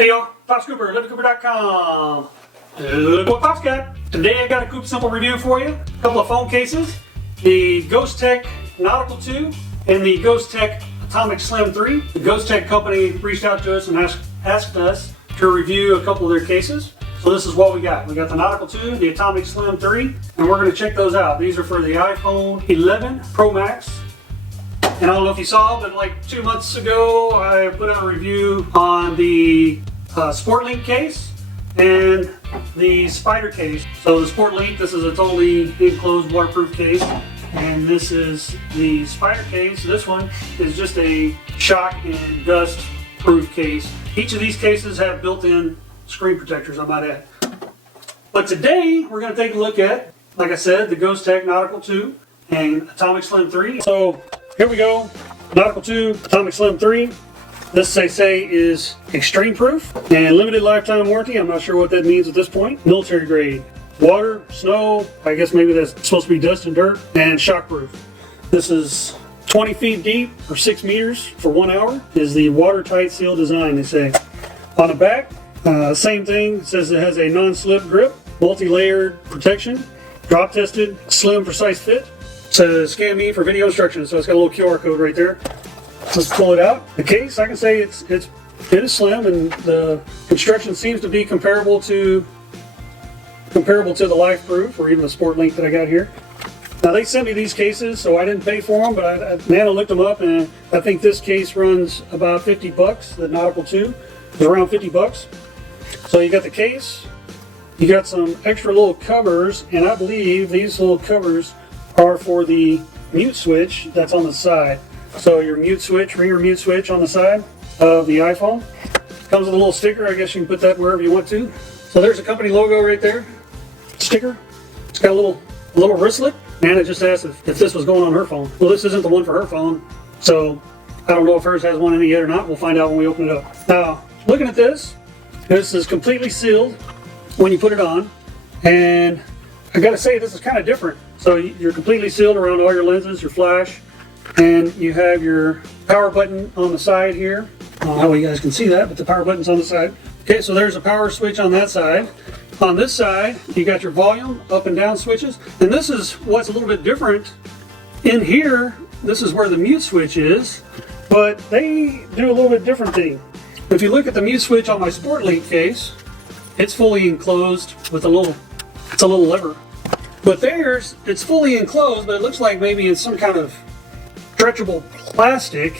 Hey y'all, Pop's Cooper, LivingCooper.com. Look what Pop's got. Today I got a Coop Simple review for you. A couple of phone cases. The GHOSTEK Nautical 2 and the GHOSTEK Atomic Slim 3. The GHOSTEK company reached out to us and asked us to review a couple of their cases. So this is what we got. We got the Nautical 2, the Atomic Slim 3, and we're going to check those out. These are for the iPhone 11 Pro Max. And I don't know if you saw, but like 2 months ago, I put out a review on the SportLink case and the Spider case. So the SportLink, this is a totally enclosed waterproof case, and this is the Spider case. This one is just a shock and dust proof case. Each of these cases have built-in screen protectors, I might add. But today, we're going to take a look at, like I said, the GHOSTEK Nautical 2 and Atomic Slim 3. So here we go, Nautical 2, Atomic Slim 3. This, they say, is extreme proof and limited lifetime warranty. I'm not sure what that means at this point. Military grade. Water, snow, I guess maybe that's supposed to be dust and dirt, and shock proof. This is 20 feet deep or 6 meters for 1 hour. Is the watertight seal design, they say. On the back, same thing. It says it has a non-slip grip, multi-layered protection, drop tested, slim, precise fit. It says scan me for video instructions, so it's got a little QR code right there. Let's pull it out. The case, I can say it is slim, and the construction seems to be comparable to the LifeProof or even the SportLink that I got here. Now they sent me these cases, so I didn't pay for them, but I looked them up, and I think this case runs about 50 bucks. The Nautical 2 is around 50 bucks. So you got the case, you got some extra little covers, and I believe these little covers are for the mute switch that's on the side. So your mute switch, ringer mute switch on the side of the iPhone. Comes with a little sticker. I guess you can put that wherever you want to. So there's a company logo right there. Sticker. It's got a little wristlet. And it just asked if this was going on her phone. Well, this isn't the one for her phone. So I don't know if hers has one in it yet or not. We'll find out when we open it up. Now, looking at this is completely sealed when you put it on. And I gotta say, this is kind of different. So you're completely sealed around all your lenses, your flash, and you have your power button on the side here. I don't know how you guys can see that, but the power button's on the side. Okay, so there's a power switch on that side. On this side, you got your volume up and down switches. And this is what's a little bit different. In here, this is where the mute switch is, but they do a little bit different thing. If you look at the mute switch on my SportLink case, it's fully enclosed with a little lever. But theirs, it's fully enclosed, but it looks like maybe it's some kind of stretchable plastic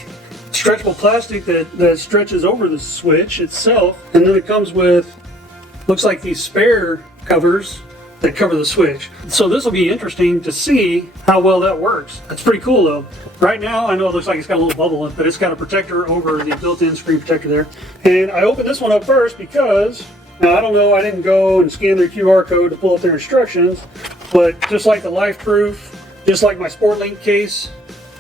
that stretches over the switch itself. And then it comes with, looks like these spare covers that cover the switch. So this will be interesting to see how well that works. That's pretty cool though. Right now, I know it looks like it's got a little bubble in it, but it's got a protector over the built-in screen protector there. And I opened this one up first because, now I don't know, I didn't go and scan their QR code to pull up their instructions, but just like the LifeProof, just like my SportLink case,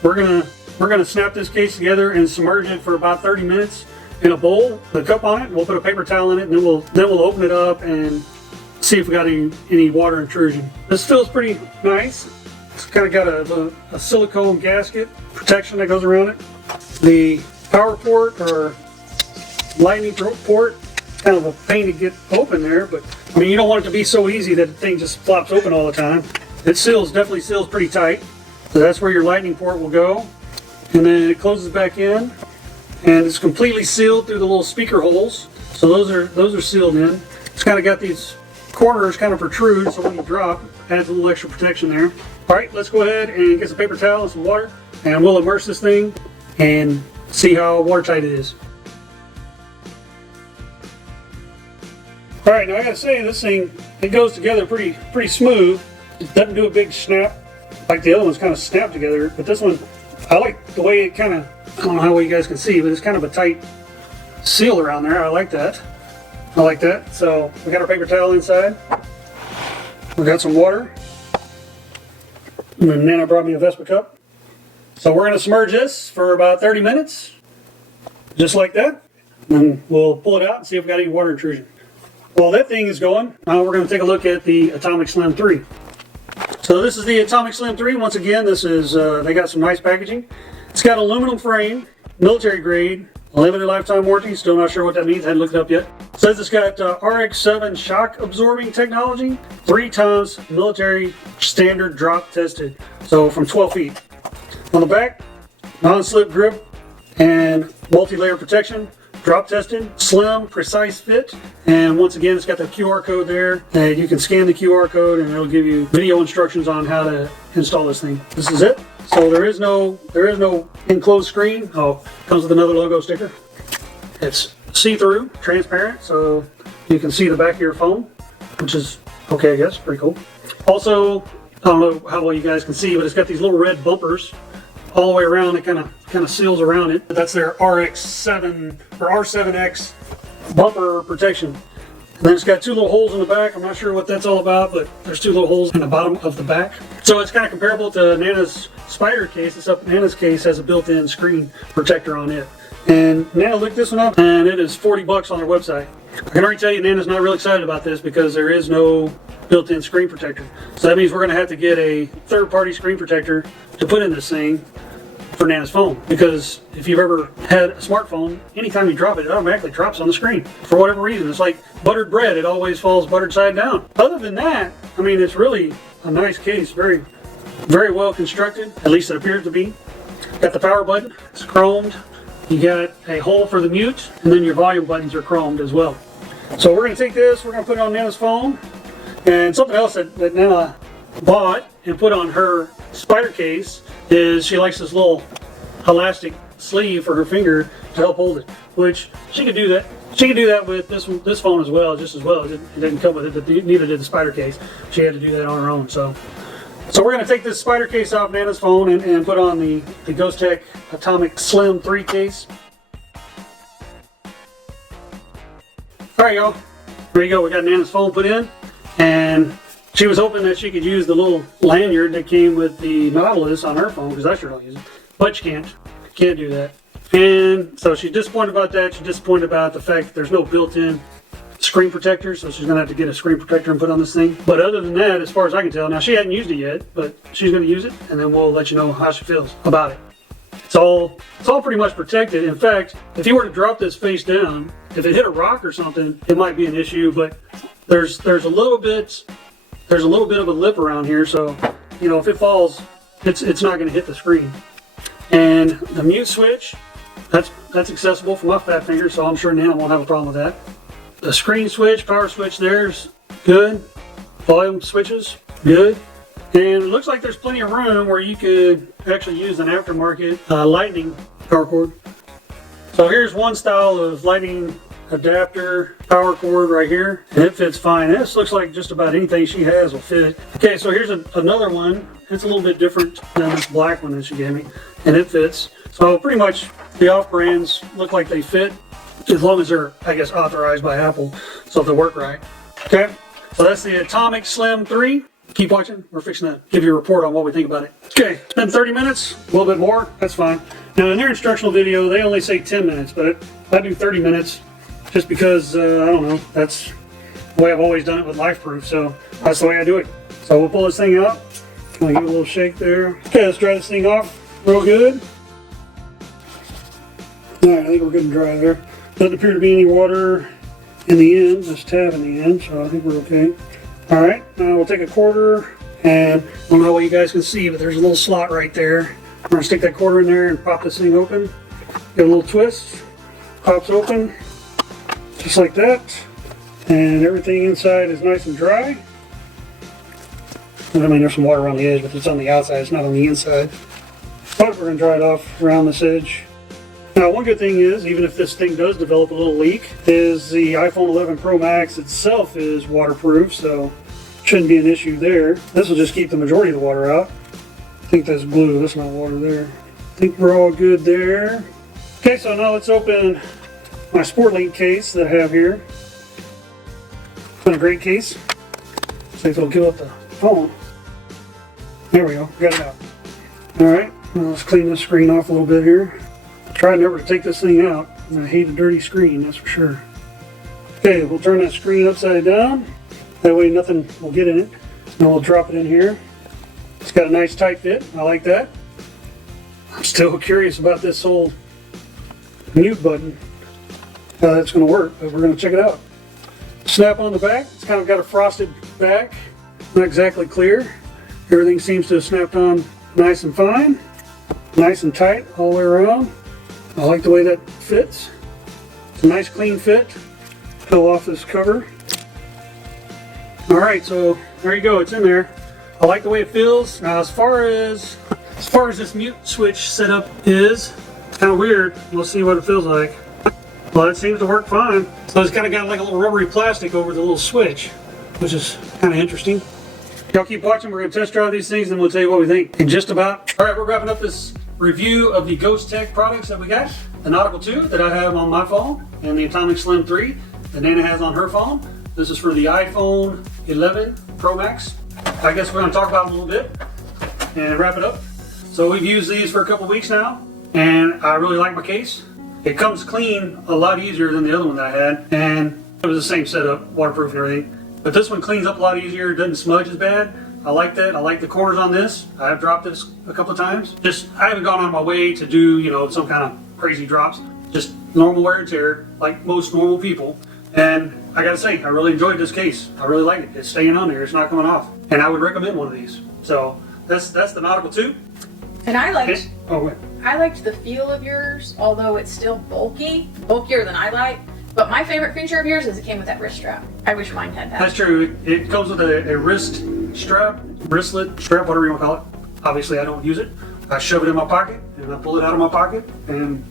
we're gonna snap this case together and submerge it for about 30 minutes in a bowl, put a cup on it, and we'll put a paper towel in it, and then we'll open it up and see if we got any water intrusion. This feels pretty nice. It's kind of got a silicone gasket protection that goes around it. The power port or lightning port, kind of a pain to get open there, but I mean, you don't want it to be so easy that the thing just flops open all the time. It definitely seals pretty tight. So that's where your lightning port will go. And then it closes back in, and it's completely sealed through the little speaker holes. So those are sealed in. It's kind of got these corners kind of protrude, so when you drop, it adds a little extra protection there. All right, let's go ahead and get some paper towel and some water, and we'll immerse this thing and see how watertight it is. All right, now I gotta say, this thing, it goes together pretty smooth. It doesn't do a big snap like the other ones kind of snap together, but this one, I like the way it kind of, I don't know how well you guys can see, but it's kind of a tight seal around there. I like that. So we got our paper towel inside. We got some water. And then Nana brought me a Vespa cup. So we're gonna submerge this for about 30 minutes, just like that. And we'll pull it out and see if we got any water intrusion. While that thing is going, now we're gonna take a look at the Atomic Slim 3. So this is the Atomic Slim 3. Once again, this is they got some nice packaging. It's got aluminum frame, military grade, limited lifetime warranty. Still not sure what that means. I hadn't looked it up yet. It says it's got RX7 shock absorbing technology, 3 times military standard drop tested. So from 12 feet. On the back, non-slip grip and multi-layer protection. Drop tested, slim, precise fit, and once again it's got the QR code there. You can scan the QR code and it'll give you video instructions on how to install this thing. This is it. So there is no enclosed screen. Oh, comes with another logo sticker. It's see-through, transparent, so you can see the back of your phone, which is okay, I guess, pretty cool. Also, I don't know how well you guys can see, but it's got these little red bumpers all the way around. It kind of seals around it. That's their RX7 or R7X bumper protection. And then it's got 2 little holes in the back. I'm not sure what that's all about, but there's 2 little holes in the bottom of the back. So it's kind of comparable to Nana's Spider case, except Nana's case has a built-in screen protector on it. And Nana looked this one up, and it is $40 on their website. I can already tell you Nana's not really excited about this because there is no built-in screen protector. So that means we're going to have to get a third-party screen protector to put in this thing for Nana's phone, because if you've ever had a smartphone, anytime you drop it, it automatically drops on the screen for whatever reason. It's like buttered bread, it always falls buttered side down. Other than that, I mean, it's really a nice case, very well constructed, at least it appears to be. Got the power button, it's chromed. You got a hole for the mute, and then your volume buttons are chromed as well. So we're going to take this, we're going to put it on Nana's phone, and something else that Nana bought and put on her Spider case is she likes this little elastic sleeve for her finger to help hold it, which she could do that. She could do that with this phone as well, just as well. It didn't come with it, but neither did the Spider case. She had to do that on her own. So we're going to take this Spider case off Nana's phone and put on the GHOSTEK Atomic Slim 3 case. All right, y'all. There you go. We got Nana's phone put in, and she was hoping that she could use the little lanyard that came with the Nautilus on her phone, because I sure don't use it. But she can't do that. And so she's disappointed about that. She's disappointed about the fact that there's no built-in screen protector, so she's going to have to get a screen protector and put on this thing. But other than that, as far as I can tell, now she hadn't used it yet, but she's going to use it, and then we'll let you know how she feels about it. It's all pretty much protected. In fact, if you were to drop this face down, if it hit a rock or something, it might be an issue, but there's a little bit of a lip around here, so you know, if it falls, it's not going to hit the screen. And the mute switch, that's accessible for my fat finger, so I'm sure Nana won't have a problem with that. The screen switch, power switch, there's good. Volume switches, good. And it looks like there's plenty of room where you could actually use an aftermarket lightning power cord. So here's one style of lightning adapter power cord right here, and it fits fine. This looks like just about anything she has will fit. Okay, so here's another one. It's a little bit different than this black one that she gave me, and it fits. So pretty much the off-brands look like they fit, as long as they're, I guess, authorized by Apple, so if they work right. Okay, so that's the Atomic Slim 3. Keep watching. We're fixing to give you a report on what we think about it. Okay, it's been 30 minutes, a little bit more. That's fine. Now in their instructional video, they only say 10 minutes, but I do 30 minutes just because, I don't know, that's the way I've always done it with LifeProof, so that's the way I do it. So we'll pull this thing out. I'll give it a little shake there. Okay, let's dry this thing off real good. Alright, I think we're good and dry there. Doesn't appear to be any water in the end, this tab in the end, so I think we're okay. Alright, now we'll take a quarter, and I don't know what you guys can see, but there's a little slot right there. We're going to stick that quarter in there and pop this thing open. Get a little twist, pops open, just like that. And everything inside is nice and dry. I mean, there's some water around the edge, but it's on the outside, it's not on the inside. But we're going to dry it off around this edge. Now, one good thing is, even if this thing does develop a little leak, is the iPhone 11 Pro Max itself is waterproof, so shouldn't be an issue there. This will just keep the majority of the water out. I think that's glue, that's not water there. I think we're all good there. Okay, so now let's open my SportLink case that I have here. It's been a great case. See if it'll give up the phone. There we go, got it out. Alright, let's clean this screen off a little bit here. Try never to take this thing out. I hate a dirty screen, that's for sure. Okay, we'll turn that screen upside down. That way nothing will get in it. And we'll drop it in here. It's got a nice tight fit. I like that. I'm still curious about this whole mute button, how that's going to work, but we're going to check it out. Snap on the back. It's kind of got a frosted back, not exactly clear. Everything seems to have snapped on nice and fine, nice and tight all the way around. I like the way that fits. It's a nice clean fit. Peel off this cover. Alright, so there you go, it's in there. I like the way it feels. Now as far as this mute switch setup is, it's kind of weird. We'll see what it feels like. Well, it seems to work fine. So it's kind of got like a little rubbery plastic over the little switch, which is kind of interesting. Y'all keep watching. We're going to test drive these things and we'll tell you what we think in just about. Alright, we're wrapping up this review of the GHOSTEK products that we got. The Nautical 2 that I have on my phone and the Atomic Slim 3 that Nana has on her phone. This is for the iPhone 11 Pro Max. I guess we're going to talk about them a little bit and wrap it up. So we've used these for a couple weeks now and I really like my case. It comes clean a lot easier than the other one that I had, and it was the same setup, waterproof and everything. But this one cleans up a lot easier, doesn't smudge as bad. I like that. I like the corners on this. I have dropped this a couple of times. I haven't gone on my way to do, some kind of crazy drops. Just normal wear and tear, like most normal people. And I gotta say, I really enjoyed this case. I really like it. It's staying on there. It's not coming off. And I would recommend one of these. So that's the Nautical 2. And I liked. Oh wait. I liked the feel of yours, although it's still bulkier than I like. But my favorite feature of yours is it came with that wrist strap. I wish mine had that. That's true. It comes with a wrist strap, wristlet strap, whatever you want to call it. Obviously, I don't use it. I shove it in my pocket and I pull it out of my pocket, and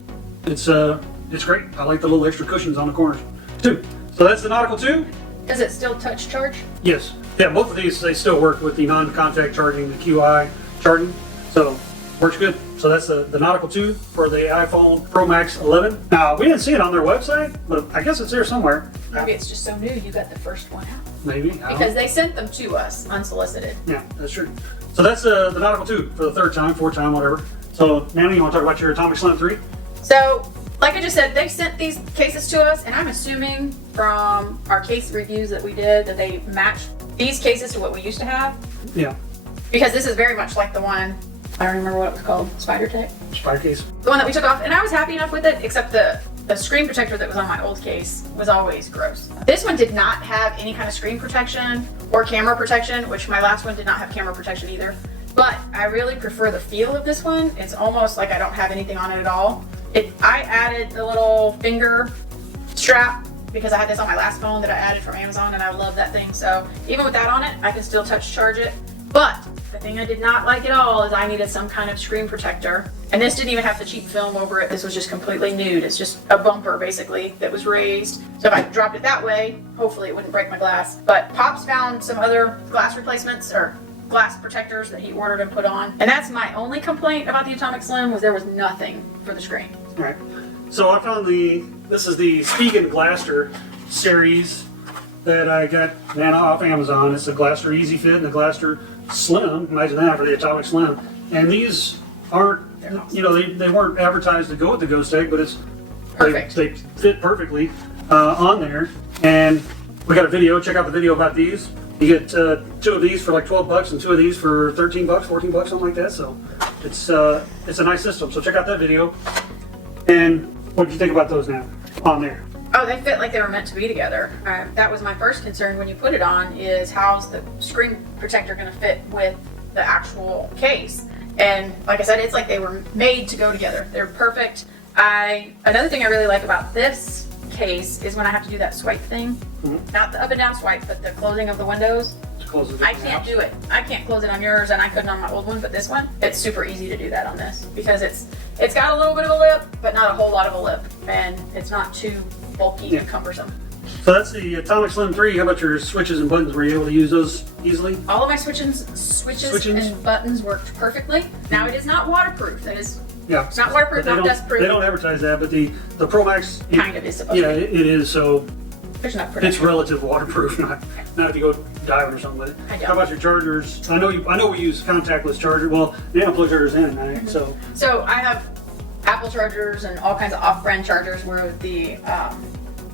it's great. I like the little extra cushions on the corners too. So that's the Nautical 2. Does it still touch charge? Yes. Yeah, both of these, they still work with the non-contact charging, the QI charging. So works good. So that's the Nautical 2 for the iPhone Pro Max 11. Now, we didn't see it on their website, but I guess it's there somewhere. Maybe it's just so new you got the first one out. Maybe. Because they sent them to us unsolicited. Yeah, that's true. So that's the Nautical 2 for the third time, fourth time, whatever. So, Nana, you want to talk about your Atomic Slim 3? So, like I just said, they sent these cases to us, and I'm assuming from our case reviews that we did that they matched these cases to what we used to have. Yeah. Because this is very much like the one, I don't remember what it was called, Spider Tech? Spider case. The one that we took off, and I was happy enough with it, except the screen protector that was on my old case was always gross. This one did not have any kind of screen protection or camera protection, which my last one did not have camera protection either. But I really prefer the feel of this one. It's almost like I don't have anything on it at all. I added the little finger strap because I had this on my last phone that I added from Amazon, and I love that thing. So even with that on it, I can still touch charge it. But the thing I did not like at all is I needed some kind of screen protector. And this didn't even have the cheap film over it. This was just completely nude. It's just a bumper basically that was raised. So if I dropped it that way, hopefully it wouldn't break my glass. But Pop's found some other glass replacements or glass protectors that he ordered and put on. And that's my only complaint about the Atomic Slim was there was nothing for the screen. All right. So I found this is the Spigen GLAStR series that I got off Amazon. It's the GLAStR EZFIT and the GLAStR Slim. Imagine that for the Atomic Slim. And these aren't, they weren't advertised to go with the GHOSTEK, but it's perfect. They fit perfectly on there. And we got a video. Check out the video about these. You get 2 of these for like $12 and 2 of these for $13, $14, something like that. So it's a nice system. So check out that video. And what did you think about those now on there? Oh, they fit like they were meant to be together. That was my first concern when you put it on is how's the screen protector going to fit with the actual case? And like I said, it's like they were made to go together. They're perfect. Another thing I really like about this case is when I have to do that swipe thing. Mm-hmm. Not the up and down swipe, but the closing of the windows. I can't do it. I can't close it on yours, and I couldn't on my old one, but this one, it's super easy to do that on this because it's got a little bit of a lip, but not a whole lot of a lip, and it's not too bulky and cumbersome. So that's the Atomic Slim 3. How about your switches and buttons? Were you able to use those easily? All of my switches and buttons worked perfectly. Now it is not waterproof. That is, it's not waterproof, not dustproof. They don't advertise that, but the Pro Max kind of is supposed to be. Yeah, it is. So there's not protection. It's relative waterproof, not if you go diving or something with it. How about your chargers? I know we use contactless charger. Well, they don't plug chargers in, right? Mm-hmm. So I have Apple chargers and all kinds of off-brand chargers where the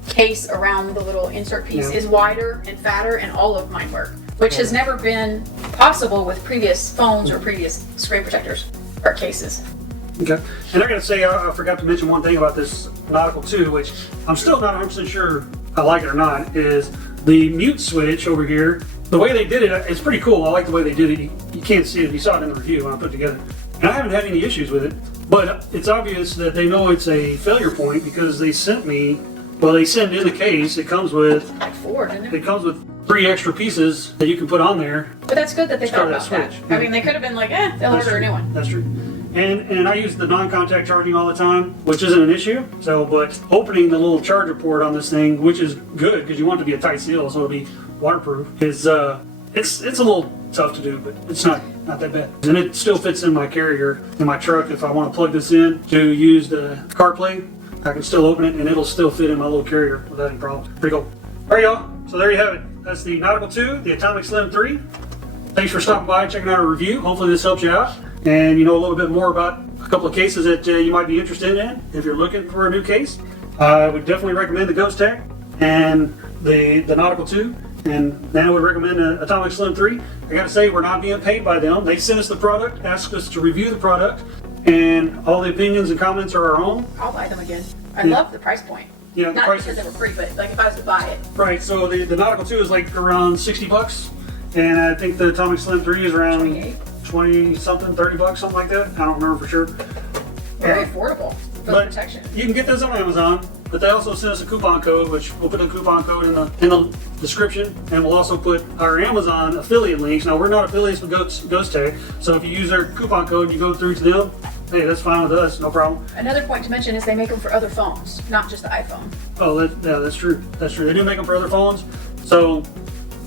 case around the little insert piece is wider and fatter, and all of mine work, which has never been possible with previous phones or previous screen protectors or cases. Okay. And I gotta say, I forgot to mention one thing about this Nautical 2, which I'm still not 100% sure I like it or not, is the mute switch over here. The way they did it, it's pretty cool. I like the way they did it. You can't see it. You saw it in the review when I put it together. And I haven't had any issues with it, but it's obvious that they know it's a failure point because they sent me, well, they sent in the case. It comes with, Like 4, didn't it? it comes with 3 extra pieces that you can put on there. But that's good that they thought that about that. switch. I mean, they could have been like, they'll That's order a true. new one. That's true. And I use the non-contact charging all the time, which isn't an issue. So, but opening the little charger port on this thing, which is good because you want it to be a tight seal, so it'll be waterproof, is it's a little tough to do, but it's not that bad. And it still fits in my carrier in my truck. If I want to plug this in to use the CarPlay, I can still open it and it'll still fit in my little carrier without any problems. Pretty cool. All right, y'all. So there you have it. That's the Nautical 2, the Atomic Slim 3. Thanks for stopping by and checking out our review. Hopefully this helps you out and you know a little bit more about a couple of cases that you might be interested in if you're looking for a new case. I would definitely recommend the GHOSTEK and the Nautical 2, and then I would recommend the Atomic Slim 3. I gotta say, we're not being paid by them. They sent us the product, asked us to review the product, and all the opinions and comments are our own. I'll buy them again. I love the price point. Yeah, the Not price because they were free, but like if I was to buy it. Right, so the Nautical 2 is like around 60 bucks, and I think the Atomic Slim 3 is around 28. 20 something, 30 bucks, something like that. I don't remember for sure. Very affordable for the But protection. you can get those on Amazon, but they also sent us a coupon code, which we'll put a coupon code in the description, and we'll also put our Amazon affiliate links. Now, we're not affiliates with GHOSTEK, so if you use their coupon code and you go through to them, hey, that's fine with us, no problem. Another point to mention is they make them for other phones, not just the iPhone. Oh, yeah, that's true. That's true. They do make them for other phones. So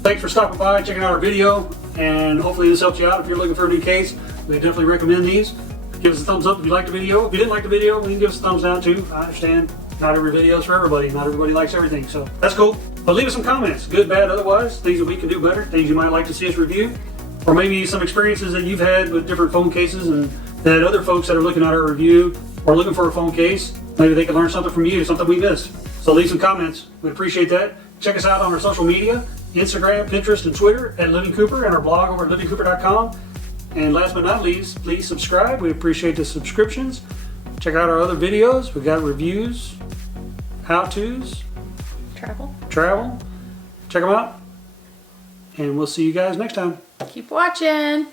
thanks for stopping by, checking out our video, and hopefully this helps you out. If you're looking for a new case, we definitely recommend these. Give us a thumbs up if you liked the video. If you didn't like the video, you can give us a thumbs down too. I understand not every video is for everybody. Not everybody likes everything, so that's cool. But leave us some comments, good, bad, otherwise, things that we can do better, things you might like to see us review, or maybe some experiences that you've had with different phone cases and that other folks that are looking at our review or looking for a phone case, maybe they can learn something from you, something we missed. So leave some comments. We'd appreciate that. Check us out on our social media, Instagram, Pinterest, and Twitter at LivingCooper, and our blog over at LivingCooper.com. And last but not least, please subscribe. We appreciate the subscriptions. Check out our other videos. We've got reviews, how-tos, travel. Check them out. And we'll see you guys next time. Keep watching.